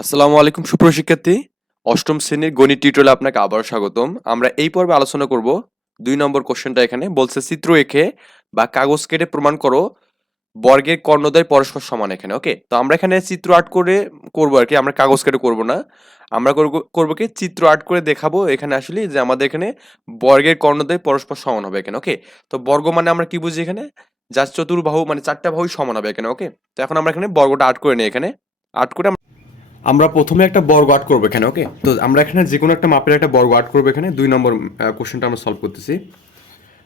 আসসালামু আলাইকুম, সুপ্রিয় শিক্ষার্থী। অষ্টম শ্রেণির গণিত টিউটোরিয়ালে আপনাকে আবার স্বাগতম। আমরা এই পর্বে আলোচনা করব দুই নম্বর কোশ্চেনটা এখানে। বলছে, চিত্র এঁকে বা কাগজ কেটে প্রমাণ করো বর্গের কর্ণদ্বয় পরস্পর সমান এখানে ওকে তো আমরা এখানে চিত্র আর্ট করে করব আর কি, আমরা কাগজ কেটে করব না। আমরা করব কি, চিত্র আর্ট করে দেখাবো এখানে আসলে যে আমাদের এখানে বর্গের কর্ণদ্বয় পরস্পর সমান হবে এখানে ওকে তো বর্গ মানে আমরা কি বুঝি এখানে? যার চতুর্বাহু মানে চারটা বাহুই সমান হবে এখানে ওকে তো এখন আমরা এখানে বর্গটা আর্ট করে নিই এখানে। আর্ট করে আমরা প্রথমে একটা বর্গ আর্ট করব এখানে ওকে তো আমরা এখানে যে কোনো একটা মাপের একটা বর্গ আর্ট করব এখানে, দুই নম্বর কোশ্চেনটা আমরা সলভ করতেছি।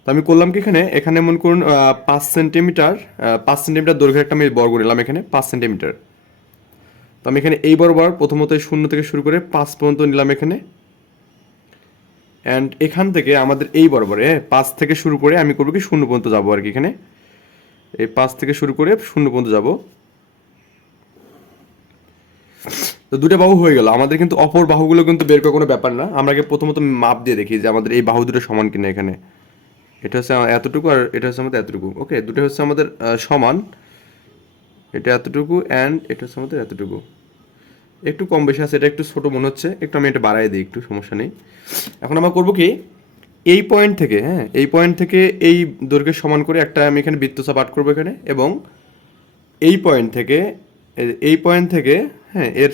তো আমি করলাম কি এখানে? এখানে মনে করুন পাঁচ সেন্টিমিটার পাঁচ সেন্টিমিটার দৈর্ঘ্যের একটা আমি বর্গ নিলাম এখানে, পাঁচ সেন্টিমিটার তো আমি এখানে এই বরাবর প্রথমত শূন্য থেকে শুরু করে পাঁচ পর্যন্ত নিলাম এখানে। অ্যান্ড এখান থেকে আমাদের এই বরাবর পাঁচ থেকে শুরু করে আমি করব কি, শূন্য পর্যন্ত যাব আর কি এখানে। এই পাঁচ থেকে শুরু করে শূন্য পর্যন্ত যাব। তো দুটো বাহু হয়ে গেল। আমাদের কিন্তু অপর বাহুগুলো কিন্তু বের করার কোনো ব্যাপার না। আমরা প্রথমত মাপ দিয়ে দেখি যে আমাদের এই বাহু দুটো সমান কিনা এখানে। এটা হচ্ছে এতটুকু আর এটা হচ্ছে আমাদের এতটুকু। ওকে, দুটো হচ্ছে আমাদের সমান। এটা এতটুকু অ্যান্ড এটা হচ্ছে আমাদের এতটুকু। একটু কম বেশি আছে, এটা একটু ছোটো মনে হচ্ছে। একটু আমি এটা বাড়াই দিই, একটু সমস্যা নেই। এখন আমরা করব কি, এই পয়েন্ট থেকে হ্যাঁ এই পয়েন্ট থেকে এই দৈর্ঘ্যের সমান করে একটা আমি এখানে বৃত্তচাপ আট করব এখানে এবং এই পয়েন্ট থেকে, এই পয়েন্ট থেকে হ্যাঁ এর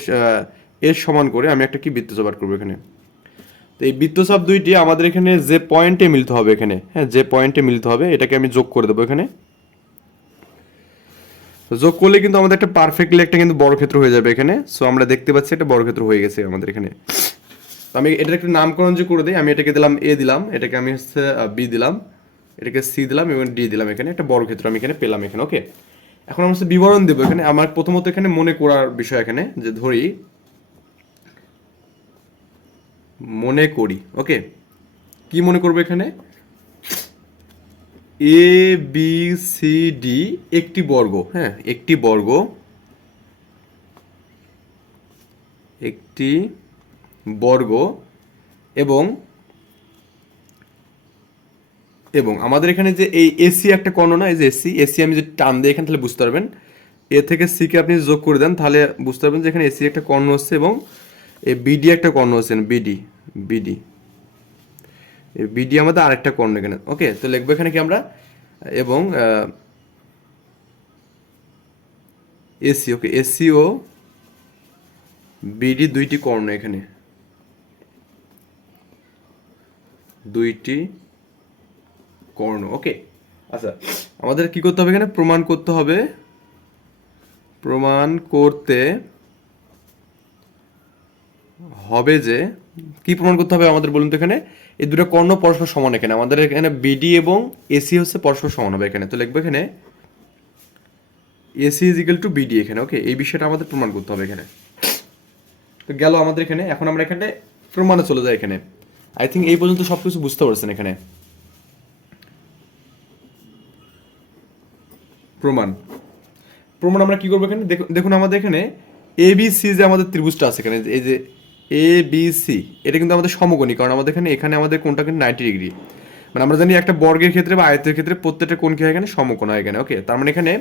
এর সমান করে আমি একটা কি বৃত্তচাপ আট করব এখানে? তো এই বৃত্তচাপ দুইটি আমাদের এখানে যে পয়েন্টে মিলতে হবে এখানে হ্যাঁ যে পয়েন্টে মিলতে হবে, এটাকে আমি যোগ করে দেবো এখানে। যোগ করলে কিন্তু আমাদের একটা পারফেক্টলি একটা কিন্তু বর্গক্ষেত্র হয়ে যাবে এখানে। সো আমরা দেখতে পাচ্ছি একটা বর্গক্ষেত্র হয়ে গেছে আমাদের এখানে। তো আমি এটার একটু নামকরণ যে করে দিই, আমি এটাকে দিলাম এ দিলাম, এটাকে আমি হচ্ছে বি দিলাম, এটাকে সি দিলাম এবং ডি দিলাম এখানে, একটা বর্গক্ষেত্র আমি এখানে পেলাম এখানে ওকে এখন আমরা বিবরণ দেবো এখানে। আমার প্রথমত এখানে মনে করার বিষয় এখানে, যে ধরি, মনে করি, ওকে? কি মনে করব এখানে? এ বি সি ডি একটি বর্গ হ্যাঁ একটি বর্গ একটি বর্গ এবং এবং আমাদের এখানে যে এই এসি একটা কর্ণ না, এই যে এসি এসি আমি যদি টান দিই এখানে তাহলে বুঝতে পারবেন। এ থেকে সিকে আপনি যোগ করে দেন, তাহলে বুঝতে পারবেন যে এখানে এসি একটা কর্ণ হচ্ছে এবং এ বিডি একটা কর্ণ হচ্ছে বিডি বিডি বিডি আমাদের আরেকটা কর্ণ এখানে। ওকে, তো লিখব এখানে কি আমরা? এবং এসি, ওকে, এসি ও বিডি দুইটি কর্ণ এখানে। দুইটি কর্ণ। ওকে আচ্ছা আমাদের কি করতে হবে এখানে? প্রমাণ করতে হবে। প্রমাণ করতে হবে যে, কি প্রমাণ করতে হবে আমাদের বলুন তো এখানে? এই দুটো কর্ণ পরস্পর সমান এখানে। আমাদের এখানে বিডি এবং এসি হচ্ছে পরস্পর সমান হবে এখানে। তো লিখব এখানে AC is equal to BD এখানে। ওকে এই বিষয়টা আমাদের প্রমাণ করতে হবে এখানে। তো গেল আমাদের এখানে। এখন আমরা এখানে প্রমাণে চলে যাই এখানে। আই থিঙ্ক এই পর্যন্ত সব কিছু বুঝতে পারছেন এখানে। প্রমাণ। প্রমাণ আমরা কি করব এখানে? দেখুন আমাদের এখানে এ বি সি যে আমাদের ত্রিভুজটা আছে এখানে, এই যে এ বি সি এটা কিন্তু আমাদের সমকোণী, কারণ আমাদের এখানে এখানে আমাদের কোনটা কিন্তু নাইনটি ডিগ্রি মানে আমরা জানি একটা বর্গের ক্ষেত্রে বা আয়তের ক্ষেত্রে প্রত্যেকটা কোণ কি হয় এখানে? সমকোণ হয় এখানে ওকে তার মানে এখানে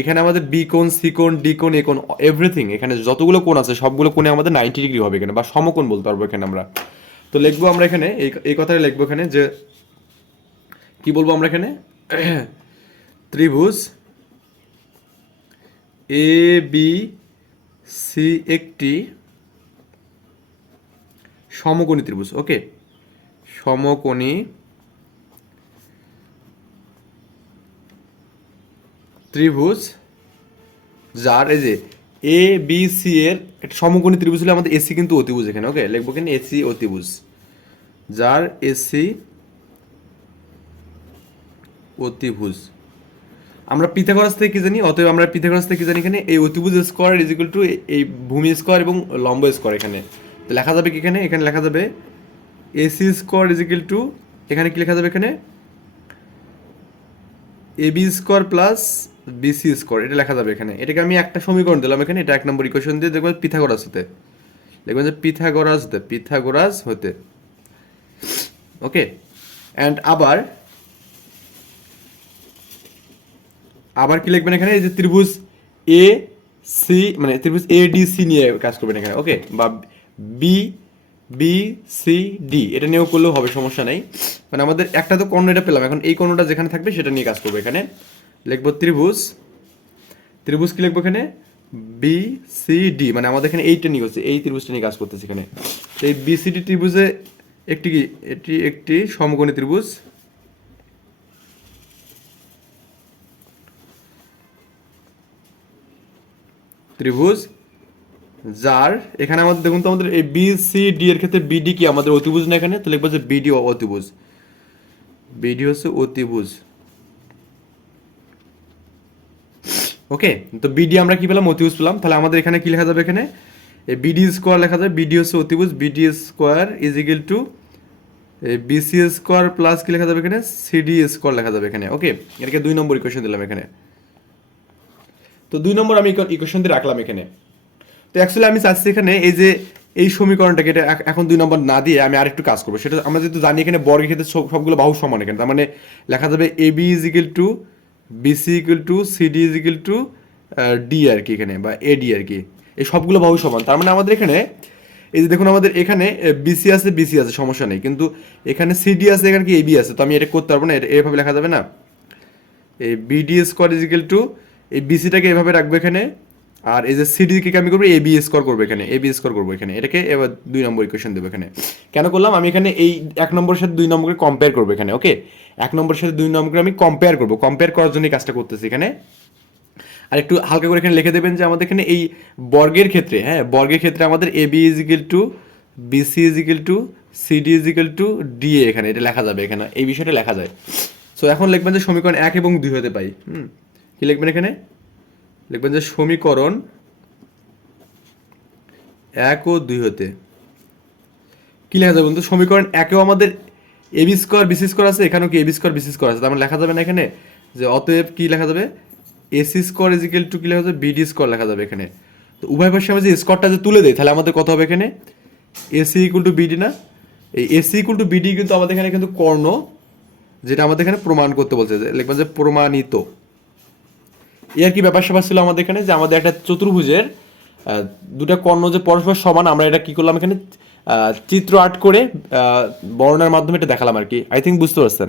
এখানে আমাদের বি কোণ সি কোণ ডি কোণ এ কোণ এভরিথিং এখানে যতগুলো কোণ আছে, সবগুলো কোণে আমাদের নাইনটি ডিগ্রি হবে এখানে, বা সমকোণ বলতে পারব এখানে আমরা। তো লিখব আমরা এখানে, এই এই কথাটা লিখব এখানে যে, কি বলব আমরা এখানে? ত্রিভুজ এ বি সি একটি সমকোণী ত্রিভুজ ওকে সমকোণী ত্রিভুজ, যার এই যে এ বি সি এর একটা সমকোণী ত্রিভুজ হলে আমাদের এসি কিন্তু অতিভুজ এখানে ওকে লিখব কেন এসি অতিভুজ যার এসি অতিভুজ আমরা পিথাগোরাস থেকে কি জানি, অতএব আমরা পিথাগোরাস থেকে কি জানি এখানে, এই অতিভুজ স্কোয়ার ইজ ইকুয়াল টু এই ভূমি স্কোয়ার এবং লম্ব স্কোয়ার এখানে। তো লেখা যাবে কি এখানে? এখানে লেখা যাবে AC square is equal to এখানে কি লেখা যাবে এখানে? A B square plus BC square এটা লেখা যাবে এখানে। এটাকে আমি একটা সমীকরণ দিলাম এখানে, এটা এক নম্বর ইকুয়েশন দিয়ে দেখবেন পিথাগোরাস হতে। দেখবেন যে পিথাগোরাস হতে পিথাগোরাস হতে। ওকে অ্যান্ড আবার আবার কি লিখবেন এখানে? এই যে ত্রিভুজ এ সি মানে ত্রিভুজ এ ডি সি নিয়ে কাজ করবেন এখানে। ওকে বা বি বি সি ডি এটা নিয়েও করলেও হবে, সমস্যা নেই। মানে আমাদের একটা তো কর্ণ এটা পেলাম। এখন এই কর্ণটা যেখানে থাকবে সেটা নিয়ে কাজ করব এখানে। লিখব ত্রিভুজ। ত্রিভুজ কি লিখব এখানে? বি সি ডি মানে আমাদের এখানে এইটা নিয়ে হচ্ছে এই ত্রিভুজটা নিয়ে কাজ করতেছে এখানে। এই বি সি ডি ত্রিভুজে একটি কি? এটি একটি সমকোণী ত্রিভুজ। ত্রিভুজ, যার, এখানে আমাদের, দেখুন তো আমাদের এই বি সি ডি এর ক্ষেত্রে বিডি কি? আমাদের অতিভুজ না এখানে? তো লিখব যে বিডি অতিভুজ। বিডি হচ্ছে অতিভুজ। ওকে তো বিডি আমরা কি পেলাম? অতিভুজ পেলাম। তাহলে আমাদের এখানে কি লেখা যাবে এখানে? এই বিডি স্কোয়ার লেখা যাবে। বিডি হচ্ছে অতিভুজ। BD square is equal to BC square plus কি লেখা যাবে এখানে? সিডি স্কোয়ার লেখা যাবে এখানে। ওকে এটাকে দুই নম্বর ইকুয়েশন দিলাম এখানে। তো দুই নম্বর আমি ইকুয়েশন দিয়ে রাখলাম এখানে। তো অ্যাকচুয়ালি আমি চাচ্ছি এখানে এই যে এই সমীকরণটাকে এটা এখন দুই নম্বর না দিয়ে আমি আরেকটু কাজ করব। সেটা আমরা যেহেতু জানি এখানে বর্গের ক্ষেত্রে সবগুলো বাহু সমান এখানে। তার মানে লেখা যাবে A B is equal to BC equal to CD is equal to D আর কি এখানে, বা এডি আর কি। এই সবগুলো বাহু সমান। তার মানে আমাদের এখানে, এই যে দেখুন আমাদের এখানে বিসি আছে বিসি আছে, সমস্যা নেই। কিন্তু এখানে সিডি আছে, এখানে কি এবি আছে? তো আমি এটা করতে পারব না, এটা এভাবে লেখা যাবে না। এই BD square is equal to এই বিসিটাকে এভাবে রাখব এখানে, আর এই যে সিডিকে আমি করব এ বি স্কোর করব এখানে এ বি স্কোর করব এখানে। এটাকে এবার দুই নম্বর ইকুয়েশন দেবো এখানে। কেন করলাম? আমি এখানে এই এক নম্বরের সাথে দুই নম্বরকে কম্পেয়ার করব এখানে ওকে এক নম্বরের সাথে দুই নম্বরকে আমি কম্পেয়ার করব। কম্পেয়ার করার জন্য কাজটা করতেছি এখানে। আর একটু হালকা করে এখানে লিখে দেবেন যে আমাদের এখানে এই বর্গের ক্ষেত্রে হ্যাঁ বর্গের ক্ষেত্রে আমাদের A B is equal to BC is equal to CD is equal to DA এখানে, এটা লেখা যাবে এখানে, এই বিষয়টা লেখা যায়। সো এখন লিখবেন যে সমীকরণ এক এবং দুই হতে পাই, হুম? কি লিখবেন এখানে? লিখবেন যে সমীকরণ এক ও দুই হতে। কি লেখা যাবে বলুন তো? সমীকরণ একেও আমাদের এবি স্কোয়ার বিসি স্কোয়ার আছে, এখানেও কি এবি স্কোয়ার বিসি স্কোয়ার আছে? তার মানে লেখা যাবে না এখানে? যে অতএব কি লেখা যাবে? এসি স্কোয়ার ইজিক্যাল টু কি লেখা যাবে? বিডি স্কোয়ার লেখা যাবে এখানে। তো উভয় পাশে আমরা যে স্কোয়ারটা যে তুলে দেই, তাহলে আমাদের কত হবে এখানে? এসি ইকুয়াল টু বিডি না? এই এসি ইকুয়াল টু বিডি কিন্তু আমাদের এখানে কিন্তু কর্ণ, যেটা আমাদের এখানে প্রমাণ করতে বলছে। যে লিখবেন যে প্রমাণিত। এর কি ব্যাপার স্যাপার ছিল আমাদের এখানে? যে আমাদের একটা চতুর্ভুজের দুটা কর্ণ যে পরস্পর সমান আমরা এটা কি করলাম এখানে? চিত্র আর্ট করে আহ, বর্ণনার মাধ্যমে এটা দেখালাম আর কি। আই থিঙ্ক বুঝতে পারছেন।